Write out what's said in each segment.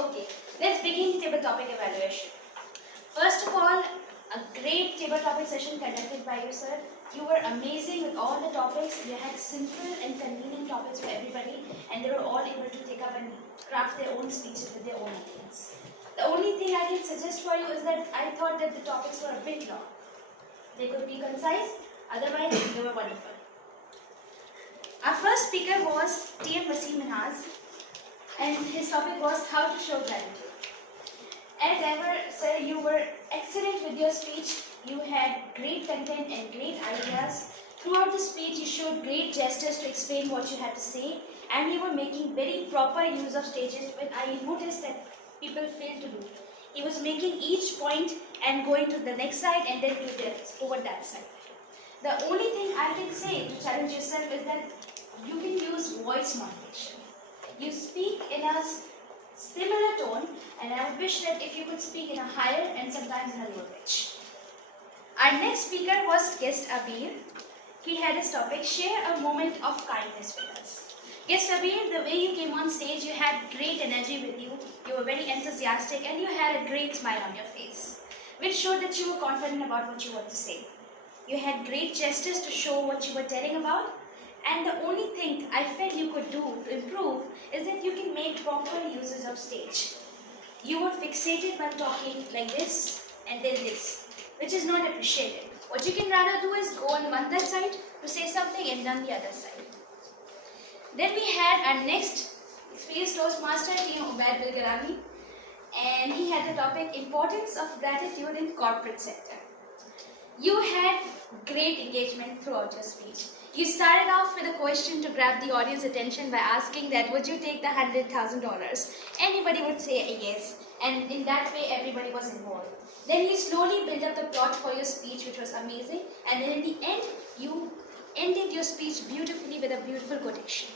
Okay, let's begin table topic evaluation. First of all, a great table topic session conducted by you, sir. You were amazing with all the topics. You had simple and convenient topics for everybody, and they were all able to take up and craft their own speeches with their own ideas. The only thing I can suggest for you is that I thought that the topics were a bit long. They could be concise, otherwise they were wonderful. Our first speaker was T.M. Wasim Minhaz, and his topic was how to show gratitude. As ever, sir, you were excellent with your speech. You had great content and great ideas. Throughout the speech, you showed great gestures to explain what you had to say, and you were making very proper use of stages when I noticed that people fail to do. He was making each point and going to the next side and then to the over that side. The only thing I can say to challenge yourself is that you can use voice modulation. You speak in a similar tone, and I would wish that if you could speak in a higher and sometimes in a lower pitch. Our next speaker was guest Abir. He had his topic, share a moment of kindness with us. Guest Abir, the way you came on stage, you had great energy with you. You were very enthusiastic and you had a great smile on your face, which showed that you were confident about what you want to say. You had great gestures to show what you were telling about. And the only thing I felt you could do to improve is that you can make proper uses of stage. You were fixated while talking like this and then this, which is not appreciated. What you can rather do is go on one side to say something and on the other side. Then we had our next experienced Toastmaster, Ubaid Bilgarami, and he had the topic importance of gratitude in corporate sector. You had great engagement throughout your speech. You started off with a question to grab the audience attention by asking that would you take the $100,000? Anybody would say yes, and in that way everybody was involved. Then you slowly built up the plot for your speech, which was amazing, and then in the end you ended your speech beautifully with a beautiful quotation.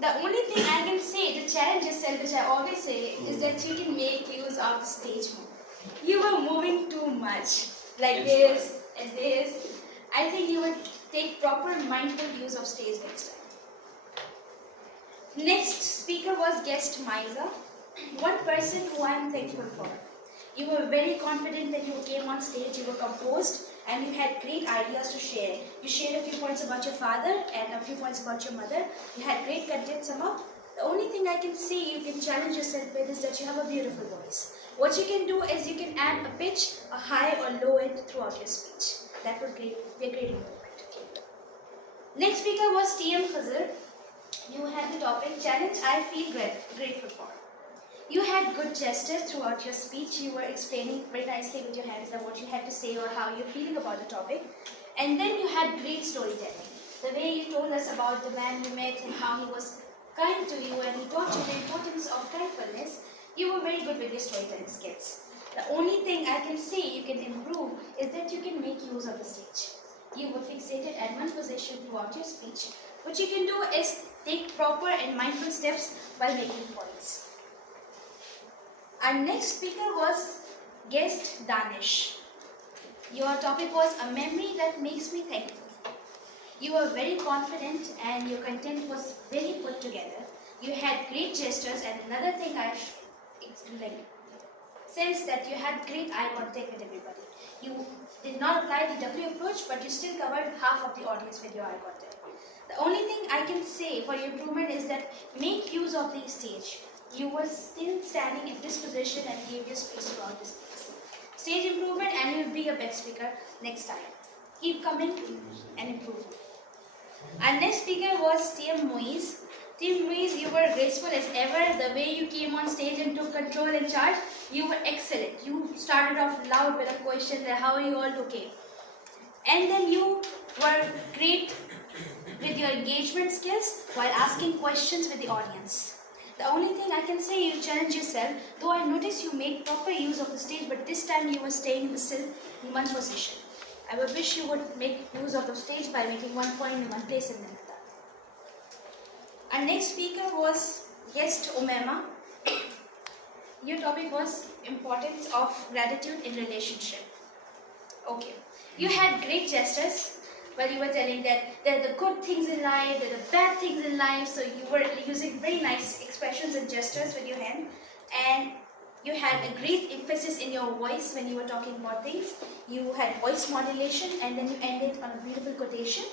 The only thing I can say to challenge yourself, which I always say, is that you can make use of the stage move. You were moving too much, like this and this. I think you would take proper mindful use of stage next time. Next speaker was guest Miza, one person who I am thankful for. You were very confident when you came on stage, you were composed and you had great ideas to share. You shared a few points about your father and a few points about your mother. You had great content somehow. The only thing I can see you can challenge yourself with is that you have a beautiful voice. What you can do is you can add a pitch, a high or low end throughout your speech. That would be a great improvement. Next speaker was T.M. Khazir. You had the topic, challenge I feel grateful for. You had good gestures throughout your speech. You were explaining very nicely with your hands that what you had to say or how you're feeling about the topic. And then you had great storytelling. The way you told us about the man you met and how he was kind to you and he taught you the importance of kindness. You were very good with your storytelling skills. The only thing I can say you can improve is that you can make use of the stage. You were fixated at one position throughout your speech. What you can do is take proper and mindful steps while making points. Our next speaker was guest Danish. Your topic was a memory that makes me thankful. You were very confident and your content was very put together. You had great gestures, and another thing I sense that you had great eye contact with everybody. You did not apply the W approach, but you still covered half of the audience with your eye contact. The only thing I can say for your improvement is that make use of the stage. You were still standing in this position and gave your space throughout this place. Stage improvement, and you'll be a best speaker next time. Keep coming and improve. Our next speaker was T.M. Moise. Team Moise, you were graceful as ever. The way you came on stage and took control and charge, you were excellent. You started off loud with a question that how are you all okay? And then you were great with your engagement skills while asking questions with the audience. The only thing I can say, you challenge yourself, though I noticed you made proper use of the stage, but this time you were staying still in one position. I would wish you would make use of the stage by making one point in one place and then another. Our next speaker was guest Umema. Your topic was importance of gratitude in relationship. Okay. You had great gestures while you were telling that there are the good things in life, there are the bad things in life, so you were using very nice expressions and gestures with your hand. You had a great emphasis in your voice when you were talking about things. You had voice modulation, and then you ended on a beautiful quotation.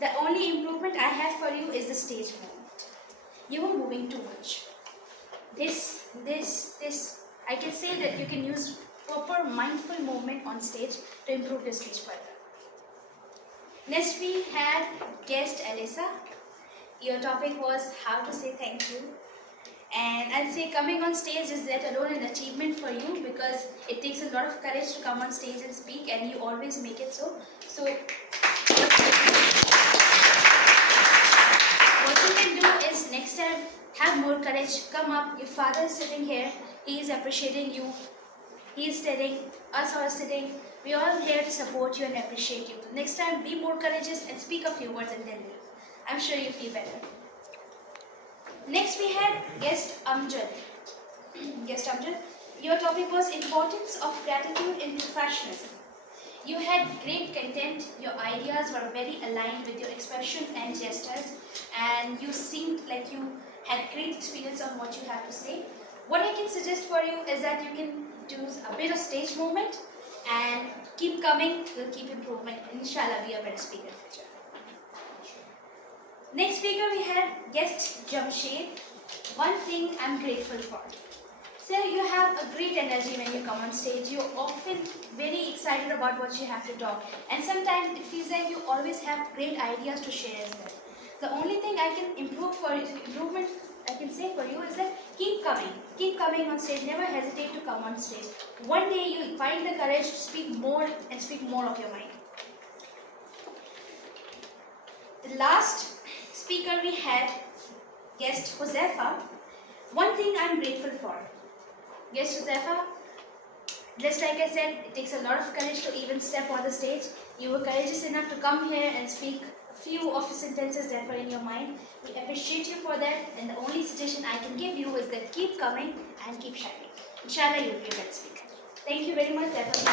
The only improvement I have for you is the stage movement. You were moving too much. This. I can say that you can use proper mindful movement on stage to improve your speech further. Next we had guest Alyssa. Your topic was how to say thank you. And I'll say coming on stage is that alone an achievement for you, because it takes a lot of courage to come on stage and speak, and you always make it so. So what you can do is next time have more courage, come up. Your father is sitting here, he is appreciating you, he is telling us all sitting, we are all here to support you and appreciate you. Next time be more courageous and speak a few words and then leave. I'm sure you feel better. Next we had guest Amjad. Guest Amjad, your topic was importance of gratitude in professionalism. You had great content, your ideas were very aligned with your expressions and gestures, and you seemed like you had great experience on what you have to say. What I can suggest for you is that you can do a bit of stage movement and keep coming, you'll keep improving, and inshallah be a better speaker in future. Next speaker we had guest Jamshed. One thing I'm grateful for. Sir, you have a great energy when you come on stage. You're often very excited about what you have to talk. And sometimes it feels like you always have great ideas to share as well. The only thing I can improvement I can say for you is that keep coming on stage. Never hesitate to come on stage. One day you'll find the courage to speak more and speak more of your mind. The last speaker we had, guest Josefa. One thing I'm grateful for. Guest Josefa, just like I said, it takes a lot of courage to even step on the stage. You were courageous enough to come here and speak a few of the sentences that were in your mind. We appreciate you for that, and the only suggestion I can give you is that keep coming and keep shining. Inshallah, you'll be a better speaker. Thank you very much. That was my